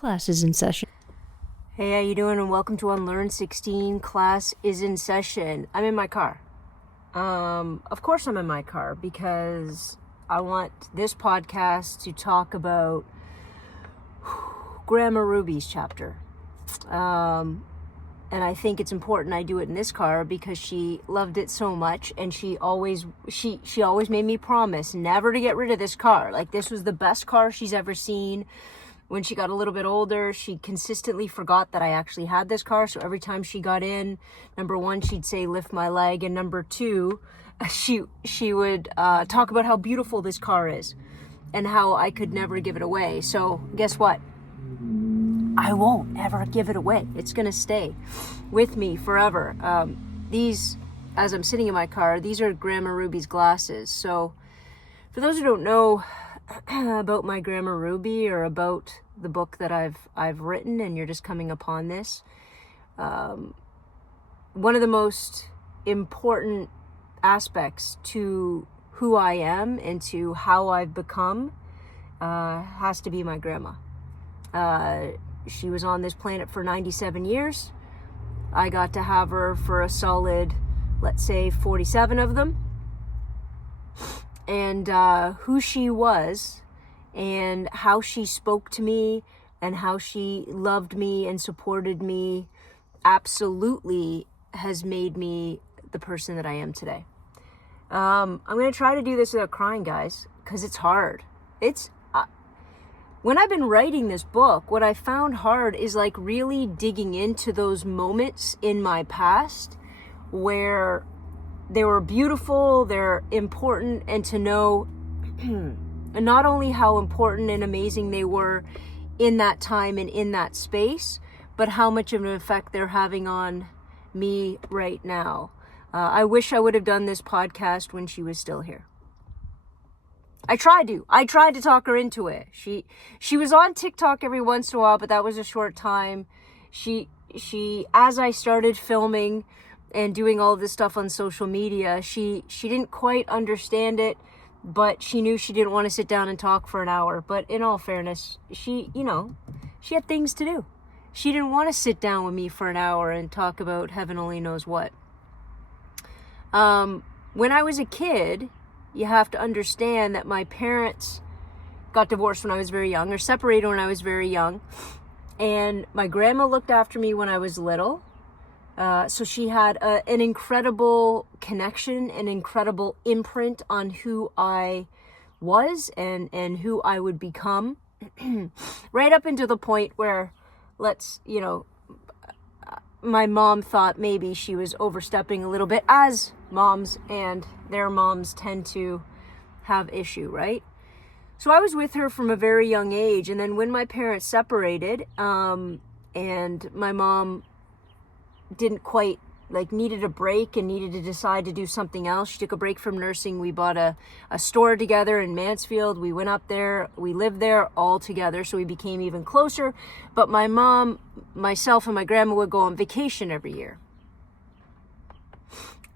Class is in session. Hey, how you doing? And welcome to Unlearn 16. Class is in session. I'm in my car. Of course I'm in my car because I want this podcast to talk about Grandma Ruby's chapter. And I think it's important I do it in this car because she loved it so much, and she always made me promise never to get rid of this car. Like, this was the best car she's ever seen. When she got a little bit older, she consistently forgot that I actually had this car. So every time she got in, number one, she'd say, lift my leg. And number two, she would talk about how beautiful this car is and how I could never give it away. So guess what? I won't ever give it away. It's going to stay with me forever. These, as I'm sitting in my car, these are Grandma Ruby's glasses. So for those who don't know about my Grandma Ruby or about the book that I've written, and you're just coming upon this, one of the most important aspects to who I am and to how I've become has to be my grandma. She was on this planet for 97 years. I got to have her for a solid, let's say, 47 of them. And who she was and how she spoke to me and how she loved me and supported me absolutely has made me the person that I am today. I'm going to try to do this without crying, guys, because it's hard. When I've been writing this book, what I found hard is like really digging into those moments in my past where they were beautiful, they're important, and to know not only how important and amazing they were in that time and in that space, but how much of an effect they're having on me right now. I wish I would have done this podcast when she was still here. I tried to talk her into it. She was on TikTok every once in a while, but that was a short time. She as I started filming and doing all of this stuff on social media, she didn't quite understand it, but she knew she didn't want to sit down and talk for an hour. But in all fairness, she had things to do. She didn't want to sit down with me for an hour and talk about heaven only knows what. When I was a kid, you have to understand that my parents got divorced when I was very young, or separated when I was very young. And my grandma looked after me when I was little. So she had an incredible connection, an incredible imprint on who I was and who I would become. Right up until the point where, my mom thought maybe she was overstepping a little bit, as moms and their moms tend to have issue, right? So I was with her from a very young age. And then when my parents separated, and my mom didn't quite, needed a break and needed to decide to do something else. She took a break from nursing. We bought a store together in Mansfield. We went up there. We lived there all together, so we became even closer. But my mom, myself, and my grandma would go on vacation every year.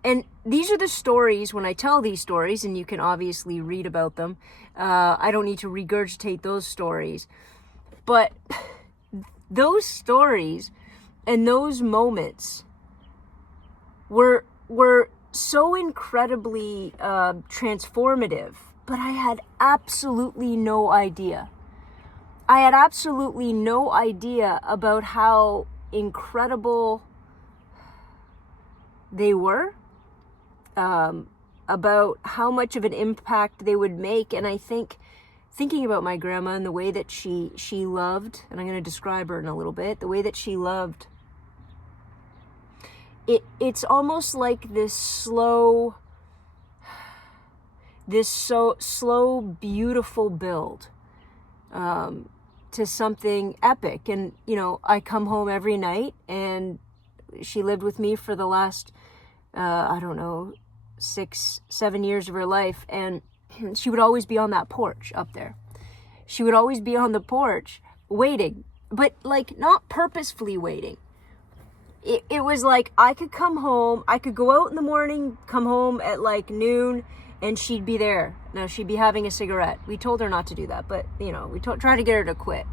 And these are the stories, when I tell these stories, and you can obviously read about them. I don't need to regurgitate those stories. But those stories and those moments were so incredibly transformative, but I had absolutely no idea. I had absolutely no idea about how incredible they were, about how much of an impact they would make. And I think, thinking about my grandma and the way that she loved, and I'm going to describe her in a little bit, the way that she loved, it's almost like this slow, beautiful build to something epic. And, I come home every night, and she lived with me for the last, 6-7 years of her life. And she would always be on that porch up there. She would always be on the porch waiting, but not purposefully waiting. It was like I could come home, I could go out in the morning, come home at noon, and she'd be there. Now, she'd be having a cigarette. We told her not to do that, but, we tried to get her to quit.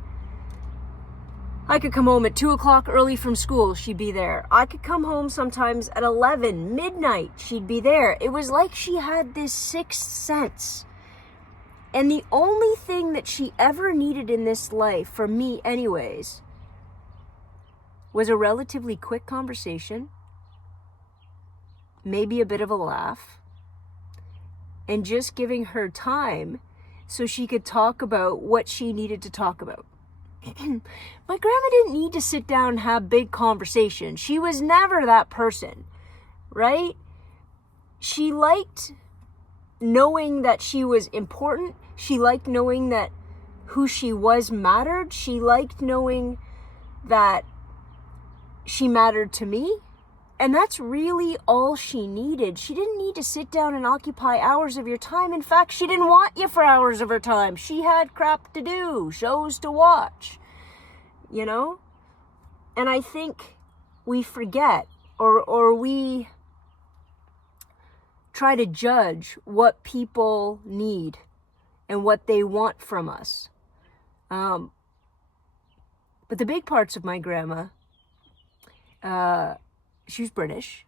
I could come home at 2 o'clock early from school, she'd be there. I could come home sometimes at 11, midnight, she'd be there. It was like she had this sixth sense. And the only thing that she ever needed in this life, for me anyways, was a relatively quick conversation, maybe a bit of a laugh, and just giving her time so she could talk about what she needed to talk about. My grandma didn't need to sit down and have big conversations. She was never that person, right? She liked knowing that she was important. She liked knowing that who she was mattered. She liked knowing that she mattered to me. And that's really all she needed. She didn't need to sit down and occupy hours of your time. In fact, she didn't want you for hours of her time. She had crap to do, shows to watch, you know? And I think we forget or we try to judge what people need and what they want from us. But the big parts of my grandma, she was British,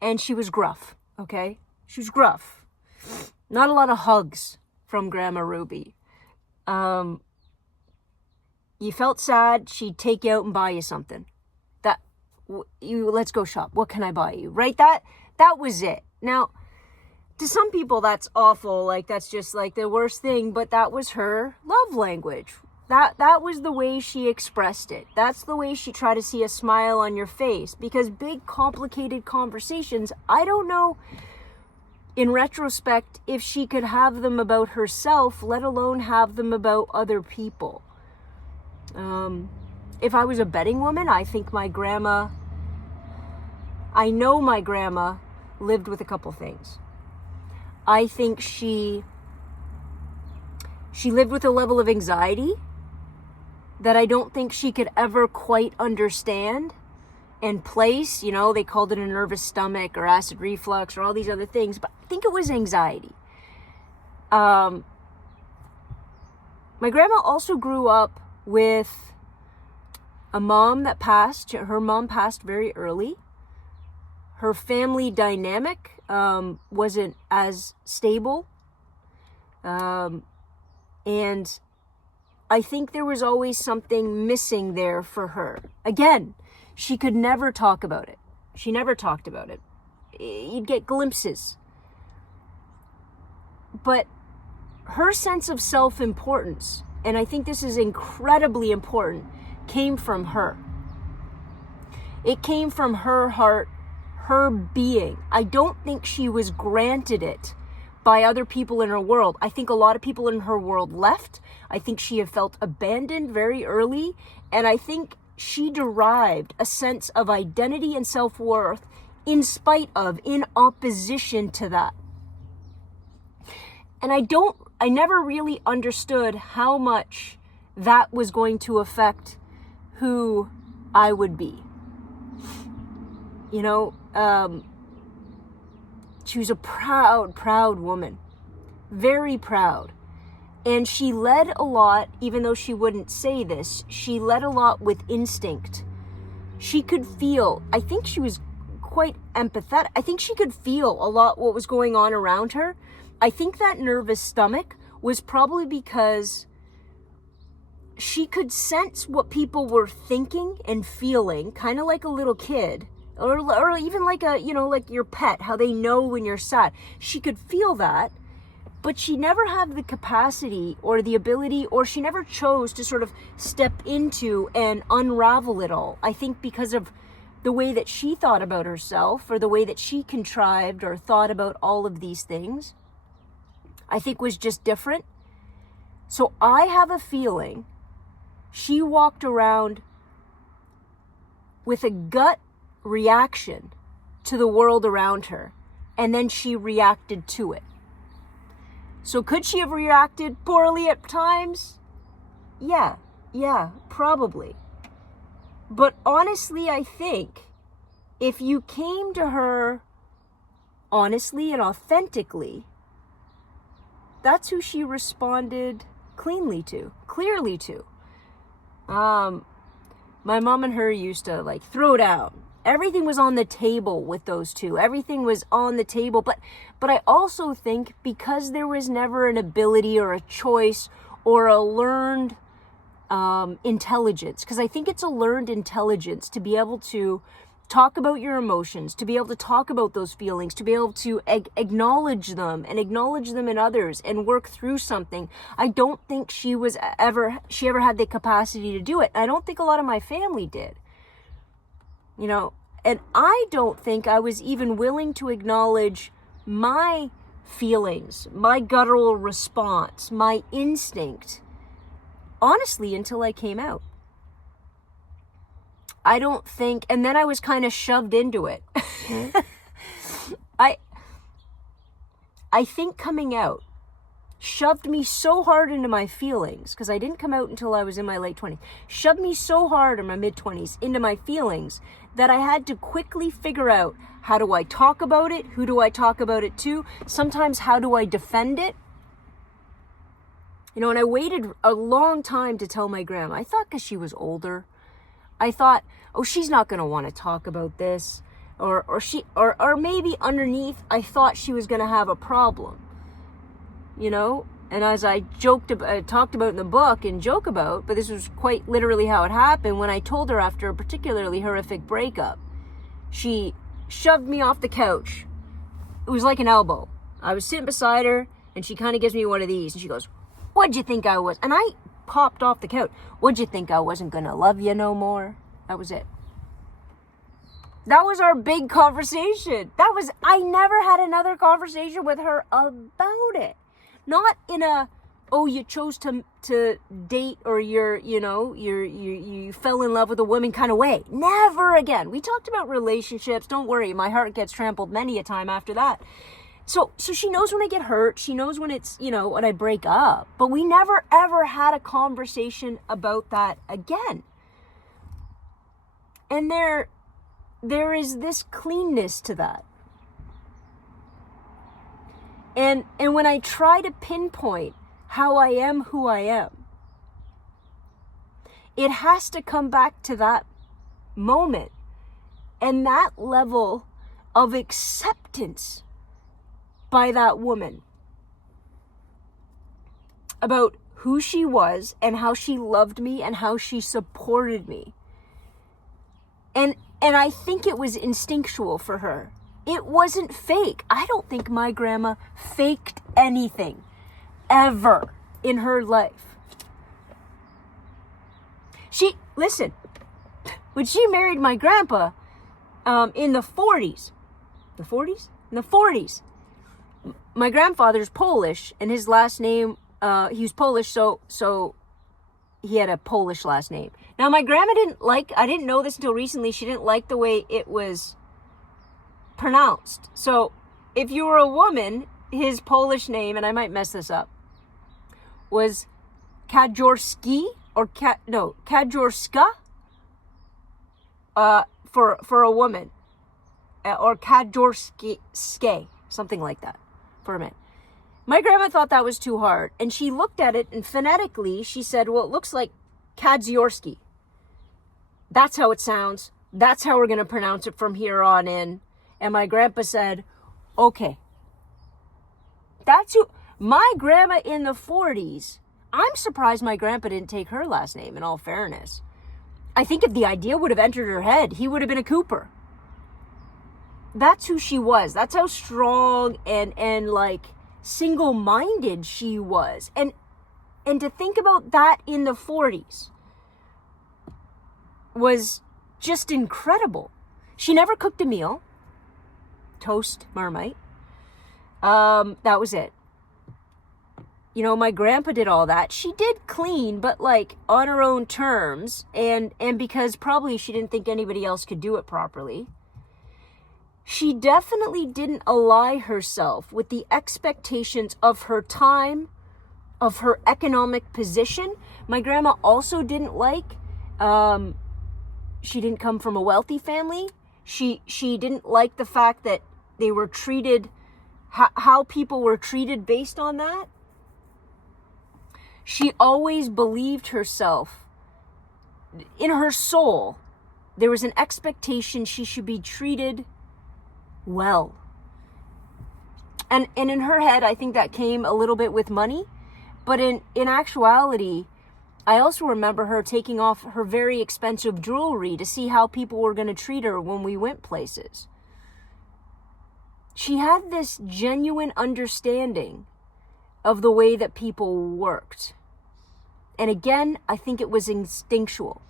and she was gruff, okay? She was gruff. Not a lot of hugs from Grandma Ruby. You felt sad, she'd take you out and buy you something. Let's go shop. What can I buy you? Right? That was it. Now, to some people that's awful, like that's just like the worst thing, but that was her love language. That was the way she expressed it. That's the way she tried to see a smile on your face. Because big, complicated conversations, I don't know, in retrospect, if she could have them about herself, let alone have them about other people. If I was a betting woman, I think I know my grandma lived with a couple things. I think she lived with a level of anxiety that I don't think she could ever quite understand and place. You know, they called it a nervous stomach or acid reflux or all these other things, but I think it was anxiety. My grandma also grew up with a mom that passed. Her mom passed very early. Her family dynamic wasn't as stable. And I think there was always something missing there for her. Again, she could never talk about it. She never talked about it. You'd get glimpses. But her sense of self-importance, and I think this is incredibly important, came from her. It came from her heart, her being. I don't think she was granted it by other people in her world. I think a lot of people in her world left. I think she had felt abandoned very early. And I think she derived a sense of identity and self-worth in opposition to that. And I never really understood how much that was going to affect who I would be. You know, she was a proud woman. Very proud. And she led a lot, even though she wouldn't say this, she led a lot with instinct. She could feel, I think she was quite empathetic. I think she could feel a lot what was going on around her. I think that nervous stomach was probably because she could sense what people were thinking and feeling, kind of like a little kid. Or even like like your pet, how they know when you're sad. She could feel that, but she never had the capacity or the ability, or she never chose to sort of step into and unravel it all. I think because of the way that she thought about herself, or the way that she contrived or thought about all of these things, I think was just different. So I have a feeling she walked around with a gut reaction to the world around her, and then she reacted to it. So could she have reacted poorly at times? Yeah, probably. But honestly, I think if you came to her honestly and authentically, that's who she responded clearly to. my mom and her used to like throw down. Everything was on the table with those two. Everything was on the table. But I also think because there was never an ability or a choice or a learned intelligence, because I think it's a learned intelligence to be able to talk about your emotions, to be able to talk about those feelings, to be able to acknowledge them and acknowledge them in others and work through something. I don't think she ever had the capacity to do it. I don't think a lot of my family did. You know, and I don't think I was even willing to acknowledge my feelings, my guttural response, my instinct, honestly, until I came out. I don't think, and then I was kind of shoved into it. I think coming out shoved me so hard into my feelings, because I didn't come out until I was in my late 20s, shoved me so hard in my mid-20s into my feelings that I had to quickly figure out, how do I talk about it? Who do I talk about it to? Sometimes, how do I defend it? You know, and I waited a long time to tell my grandma. I thought because she was older, I thought, oh, she's not going to want to talk about this. Or maybe underneath, I thought she was going to have a problem. You know? And as I talked about in the book and joke about, but this was quite literally how it happened, when I told her after a particularly horrific breakup, she shoved me off the couch. It was like an elbow. I was sitting beside her, and she kind of gives me one of these, and she goes, "What'd you think I was?" And I popped off the couch. "What'd you think I wasn't going to love you no more?" That was it. That was our big conversation. I never had another conversation with her about it. Not in a, oh, you chose to date, or you fell in love with a woman kind of way. Never again. We talked about relationships. Don't worry, my heart gets trampled many a time after that. So she knows when I get hurt. She knows when it's, when I break up. But we never ever had a conversation about that again. And there is this cleanness to that. And when I try to pinpoint how I am who I am, it has to come back to that moment and that level of acceptance by that woman about who she was and how she loved me and how she supported me. And I think it was instinctual for her. It wasn't fake. I don't think my grandma faked anything ever in her life. Listen, when she married my grandpa in the 40s, in the 40s, my grandfather's Polish, and his last name, he was Polish, so he had a Polish last name. Now, my grandma I didn't know this until recently, she didn't like the way it was pronounced. So, if you were a woman, his Polish name, and I might mess this up, was Kajorski, or Kajorska, for a woman, or Kajorski, something like that, for a man. My grandma thought that was too hard, and she looked at it, and phonetically, she said, well, it looks like Kadziorski. That's how it sounds. That's how we're going to pronounce it from here on in. And my grandpa said, okay. That's who, my grandma in the 40s, I'm surprised my grandpa didn't take her last name, in all fairness. I think if the idea would have entered her head, he would have been a Cooper. That's who she was. That's how strong and like single-minded she was. And to think about that in the 40s was just incredible. She never cooked a meal. Toast, Marmite. That was it. My grandpa did all that. She did clean, but like on her own terms, and because probably she didn't think anybody else could do it properly. She definitely didn't ally herself with the expectations of her time, of her economic position. My grandma also didn't like, she didn't come from a wealthy family. She didn't like the fact that they were treated, how people were treated based on that. She always believed herself in her soul, there was an expectation she should be treated well. And in her head, I think that came a little bit with money. But in actuality, I also remember her taking off her very expensive jewelry to see how people were going to treat her when we went places. She had this genuine understanding of the way that people worked. And again, I think it was instinctual.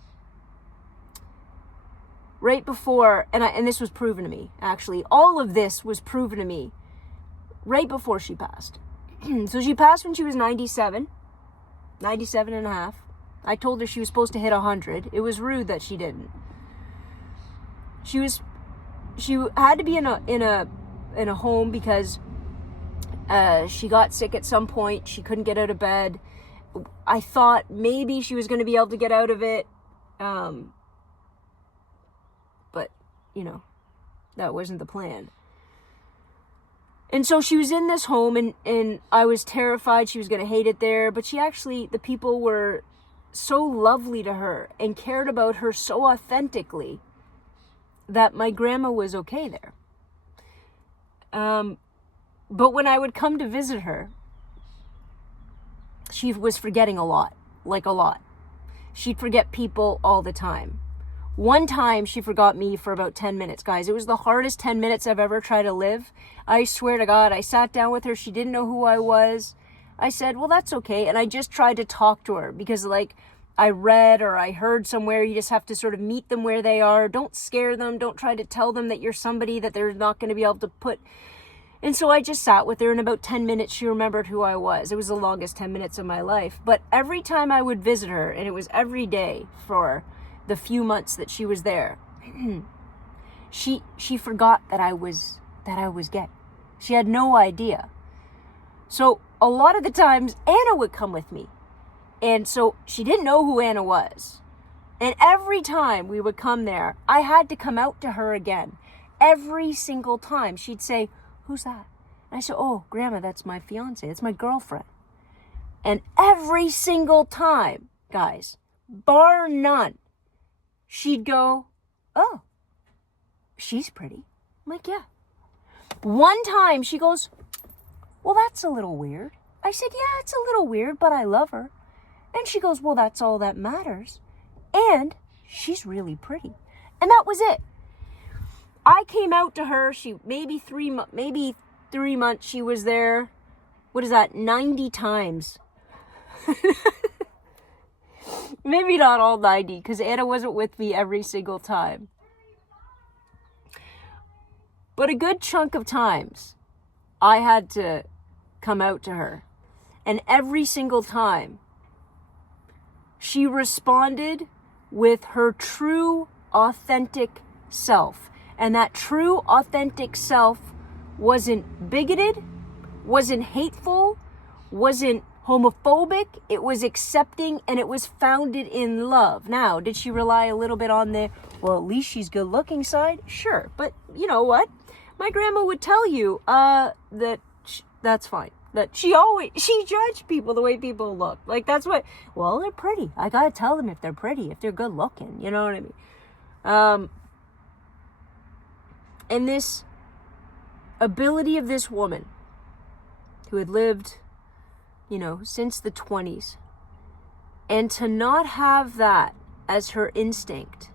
Right before, and this was proven to me, actually. All of this was proven to me right before she passed. So she passed when she was 97 and a half. I told her she was supposed to hit 100. It was rude that she didn't. She had to be in a home because she got sick at some point. She couldn't get out of bed. I thought maybe she was going to be able to get out of it. But, that wasn't the plan. And so she was in this home, and I was terrified she was going to hate it there. But the people were so lovely to her and cared about her so authentically that my grandma was okay there. But when I would come to visit her, she was forgetting a lot. She'd forget people all the time. One time she forgot me for about 10 minutes, guys. It was the hardest 10 minutes I've ever tried to live. I swear to God, I sat down with her. She didn't know who I was. I said, well, that's okay. And I just tried to talk to her because I read or I heard somewhere, you just have to sort of meet them where they are. Don't scare them. Don't try to tell them that you're somebody that they're not going to be able to put. And so I just sat with her. In about 10 minutes, she remembered who I was. It was the longest 10 minutes of my life. But every time I would visit her, and it was every day for the few months that she was there, she forgot that I was gay. She had no idea. So a lot of the times Anna would come with me. And so she didn't know who Anna was. And every time we would come there, I had to come out to her again. Every single time she'd say, who's that? And I said, oh, Grandma, that's my fiance. That's my girlfriend. And every single time, guys, bar none, she'd go, oh, she's pretty. I'm like, yeah. One time she goes, well, that's a little weird. I said, yeah, it's a little weird, but I love her. And she goes, well, that's all that matters. And she's really pretty. And that was it. I came out to her. She maybe 3 months she was there. What is that? 90 times. Maybe not all 90, because Anna wasn't with me every single time. But a good chunk of times, I had to come out to her. And every single time, she responded with her true, authentic self. And that true, authentic self wasn't bigoted, wasn't hateful, wasn't homophobic. It was accepting, and it was founded in love. Now, did she rely a little bit on well, at least she's good looking side? Sure. But you know what? My grandma would tell you that's fine. That she judged people the way people look. That's what, well, they're pretty. I gotta tell them if they're pretty, if they're good looking. You know what I mean? And this ability of this woman who had lived, since the 20s, and to not have that as her instinct,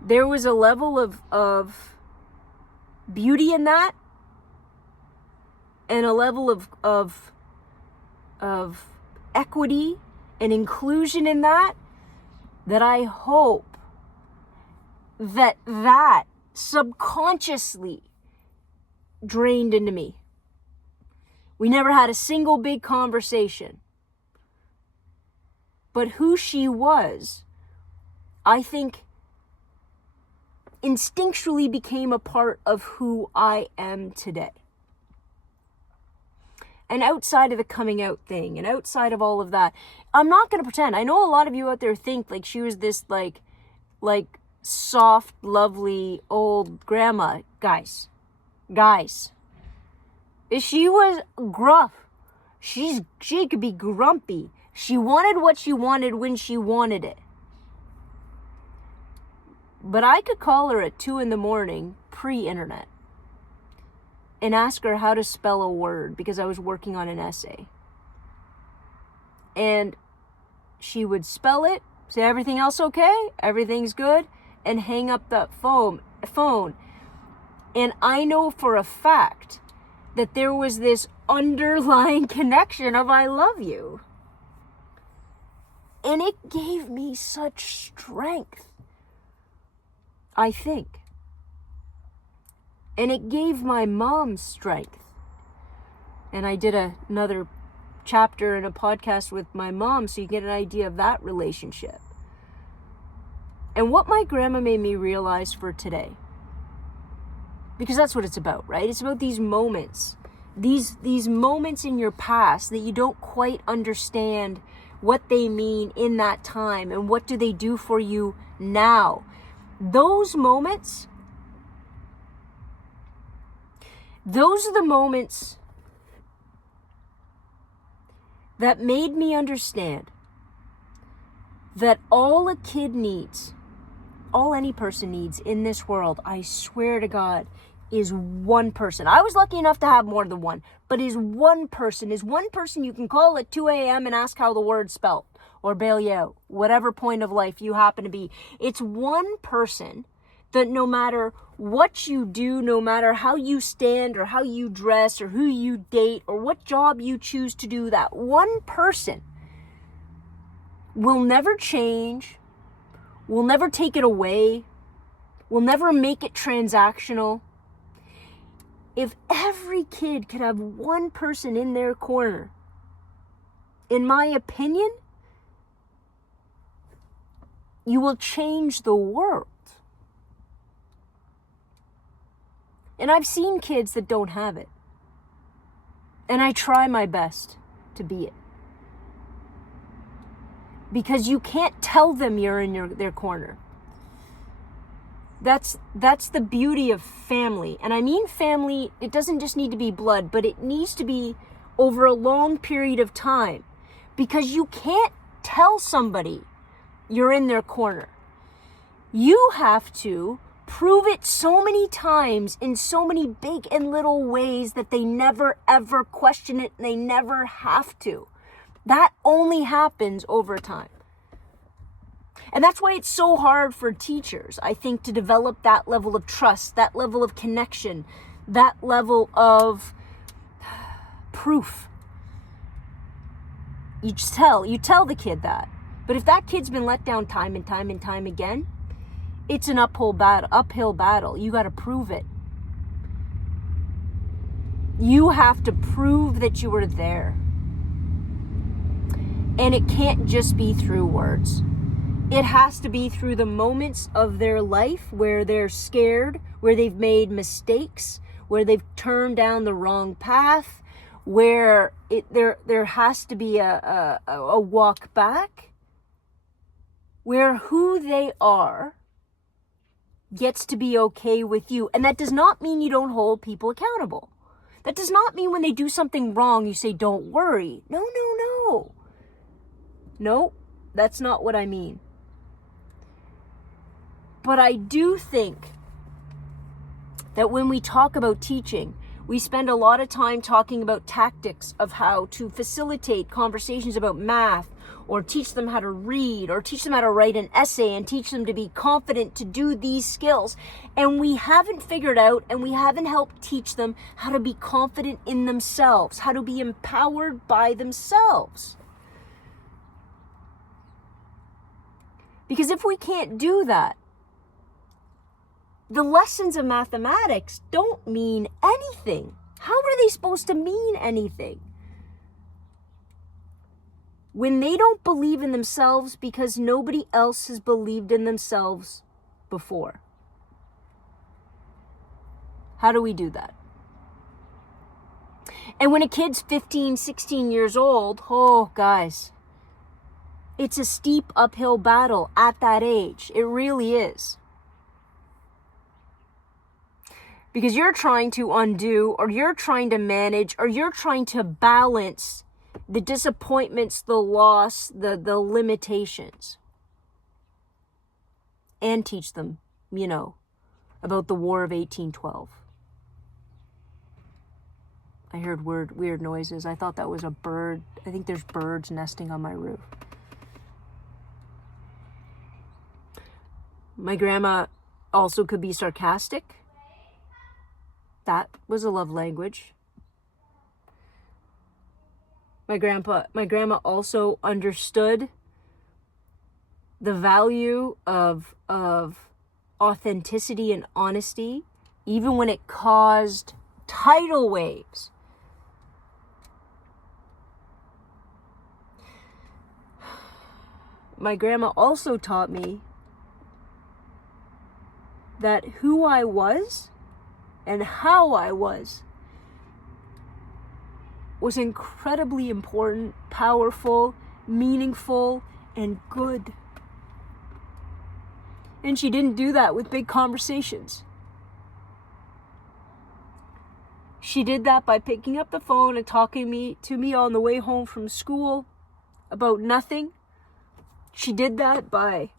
there was a level of beauty in that, and a level of equity and inclusion in that I hope that subconsciously drained into me. We never had a single big conversation. But who she was, I think, instinctually became a part of who I am today. And outside of the coming out thing, and outside of all of that, I'm not going to pretend. I know a lot of you out there think she was this soft, lovely old grandma. Guys, if she was gruff, she could be grumpy. She wanted what she wanted when she wanted it. But I could call her at 2 a.m, pre-internet, and ask her how to spell a word because I was working on an essay. And she would spell it, say, everything else okay? Everything's good? And hang up that phone. And I know for a fact that there was this underlying connection of I love you. And it gave me such strength, I think. And it gave my mom strength. And I did another chapter in a podcast with my mom so you get an idea of that relationship. And what my grandma made me realize for today, because that's what it's about, right? It's about these moments, these moments in your past that you don't quite understand what they mean in that time and what do they do for you now. Those moments, those are the moments that made me understand that all a kid needs, all any person needs in this world, I swear to God, is one person. I was lucky enough to have more than one, but is one person you can call at 2 a.m. and ask how the word's spelled, or bail you out, whatever point of life you happen to be. It's one person that no matter what you do, no matter how you stand or how you dress or who you date or what job you choose to do, that one person will never change, will never take it away, will never make it transactional. If every kid could have one person in their corner, in my opinion, you will change the world. And I've seen kids that don't have it. And I try my best to be it. Because you can't tell them you're in their corner. That's the beauty of family. And I mean family, it doesn't just need to be blood, but it needs to be over a long period of time. Because you can't tell somebody you're in their corner. You have to prove it so many times in so many big and little ways that they never ever question it and they never have to. That only happens over time. And that's why it's so hard for teachers, I think, to develop that level of trust, that level of connection, that level of proof. You tell the kid that. But if that kid's been let down time and time and time again, it's an uphill battle. You got to prove it. You have to prove that you were there. And it can't just be through words. It has to be through the moments of their life where they're scared, where they've made mistakes, where they've turned down the wrong path, where there has to be a walk back, where who they are gets to be okay with you. And that does not mean you don't hold people accountable. That does not mean when they do something wrong, you say, don't worry. No. No, that's not what I mean. But I do think that when we talk about teaching, we spend a lot of time talking about tactics of how to facilitate conversations about math, or teach them how to read, or teach them how to write an essay, and teach them to be confident to do these skills. And we haven't figured out, and we haven't helped teach them how to be confident in themselves, how to be empowered by themselves. Because if we can't do that, the lessons of mathematics don't mean anything. How are they supposed to mean anything when they don't believe in themselves because nobody else has believed in themselves before? How do we do that? And when a kid's 15, 16 years old, oh, guys, it's a steep uphill battle at that age. It really is. Because you're trying to undo, or you're trying to manage, or you're trying to balance the disappointments, the loss, the limitations. And teach them about the War of 1812. I heard weird noises. I thought that was a bird. I think there's birds nesting on my roof. My grandma also could be sarcastic. That was a love language. My grandma also understood the value of authenticity and honesty, even when it caused tidal waves. My grandma also taught me that who I was and how I was incredibly important, powerful, meaningful, and good. And she didn't do that with big conversations. She did that by picking up the phone and talking to me on the way home from school about nothing. She did that by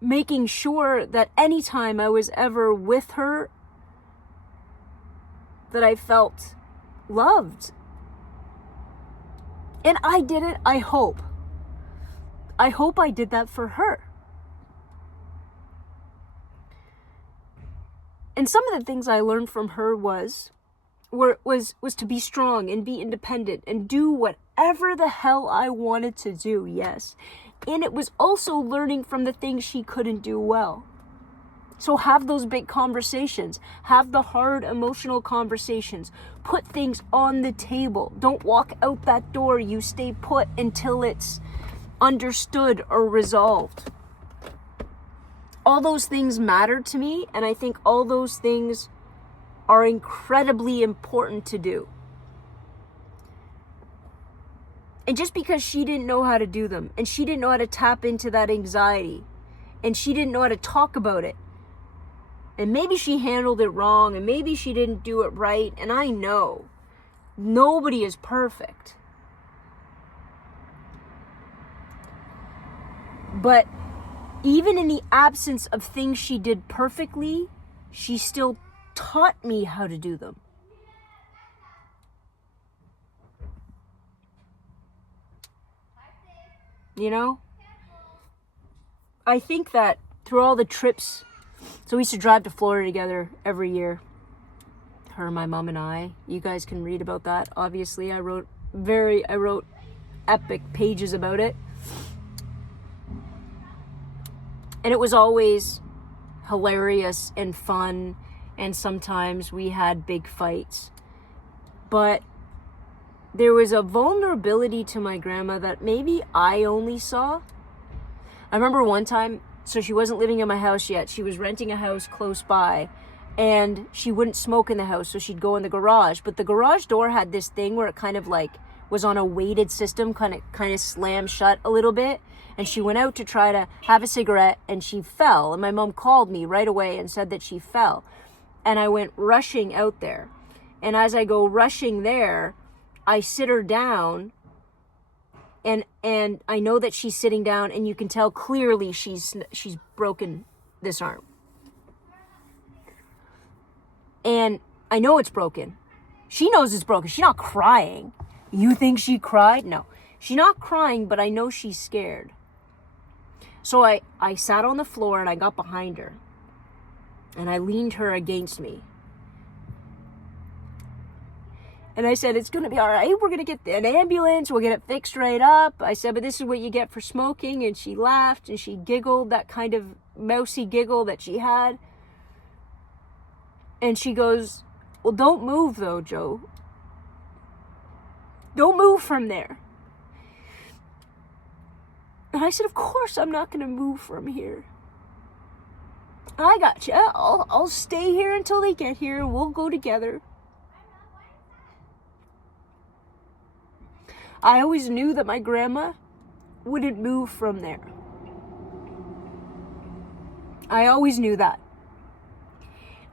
making sure that anytime I was ever with her, that I felt loved. And I did it, I hope. I hope I did that for her. And some of the things I learned from her was to be strong and be independent and do whatever the hell I wanted to do, yes. And it was also learning from the things she couldn't do well. So have those big conversations. Have the hard emotional conversations. Put things on the table. Don't walk out that door. You stay put until it's understood or resolved. All those things matter to me, and I think all those things are incredibly important to do. And just because she didn't know how to do them, and she didn't know how to tap into that anxiety, and she didn't know how to talk about it, and maybe she handled it wrong, and maybe she didn't do it right, and I know nobody is perfect. But even in the absence of things she did perfectly, she still taught me how to do them. I think that through all the trips, so we used to drive to Florida together every year, her, my mom, and I. You guys can read about that. Obviously, I wrote epic pages about it. And it was always hilarious and fun, and sometimes we had big fights. But there was a vulnerability to my grandma that maybe I only saw. I remember one time, so she wasn't living in my house yet. She was renting a house close by, and she wouldn't smoke in the house, so she'd go in the garage. But the garage door had this thing where it kind of like was on a weighted system, kind of slammed shut a little bit. And she went out to try to have a cigarette, and she fell. And my mom called me right away and said that she fell. And I went rushing out there. And as I go rushing there, I sit her down, and I know that she's sitting down, and you can tell clearly she's broken this arm. And I know it's broken. She knows it's broken. She's not crying. You think she cried? No. She's not crying, but I know she's scared. So I sat on the floor and I got behind her. And I leaned her against me. And I said, it's going to be all right. We're going to get an ambulance. We'll get it fixed right up. I said, but this is what you get for smoking. And she laughed and she giggled, that kind of mousy giggle that she had. And she goes, well, don't move though, Joe. Don't move from there. And I said, of course I'm not going to move from here. I got you. I'll stay here until they get here. We'll go together. I always knew that my grandma wouldn't move from there. I always knew that.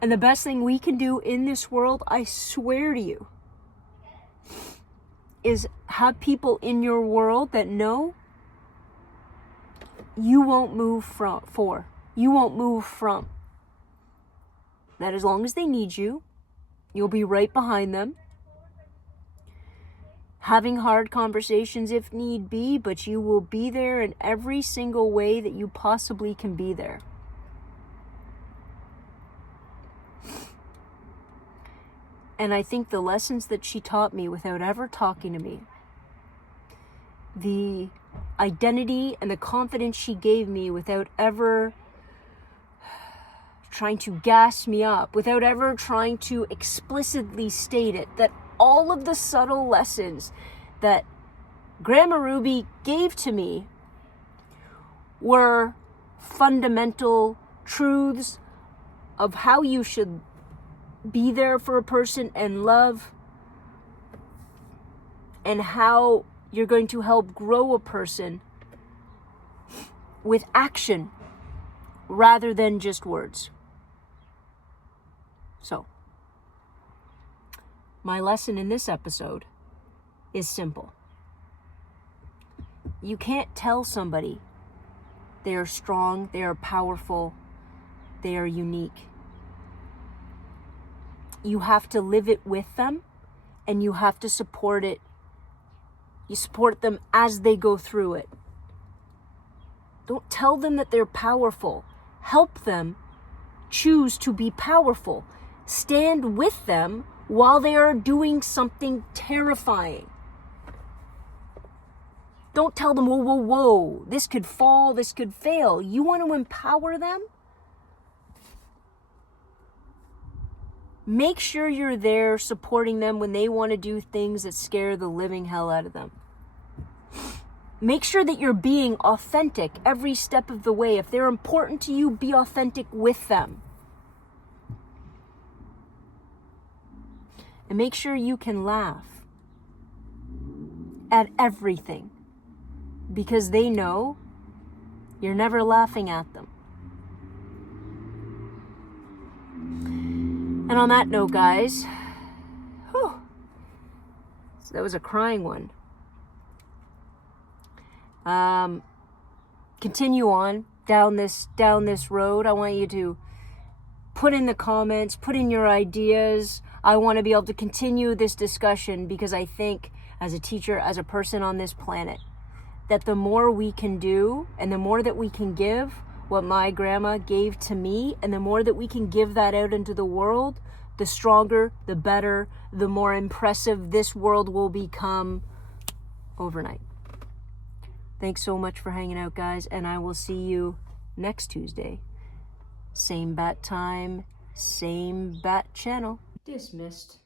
And the best thing we can do in this world, I swear to you, is have people in your world that know you won't move from. That as long as they need you, you'll be right behind them. Having hard conversations if need be, but you will be there in every single way that you possibly can be there. And I think the lessons that she taught me without ever talking to me, the identity and the confidence she gave me without ever trying to gas me up, without ever trying to explicitly state it, that all of the subtle lessons that Grandma Ruby gave to me were fundamental truths of how you should be there for a person and love, and how you're going to help grow a person with action rather than just words. So, my lesson in this episode is simple. You can't tell somebody they are strong, they are powerful, they are unique. You have to live it with them, and you have to support it. You support them as they go through it. Don't tell them that they're powerful. Help them choose to be powerful. Stand with them while they are doing something terrifying. Don't tell them, whoa, whoa, whoa, this could fall, this could fail. You want to empower them? Make sure you're there supporting them when they want to do things that scare the living hell out of them. Make sure that you're being authentic every step of the way. If they're important to you, be authentic with them. And make sure you can laugh at everything, because they know you're never laughing at them. And on that note, guys, so that was a crying one. Continue on down this road. I want you to put in the comments, put in your ideas. I want to be able to continue this discussion, because I think as a teacher, as a person on this planet, that the more we can do and the more that we can give what my grandma gave to me, and the more that we can give that out into the world, the stronger, the better, the more impressive this world will become overnight. Thanks so much for hanging out, guys, and I will see you next Tuesday. Same bat time, same bat channel. Dismissed.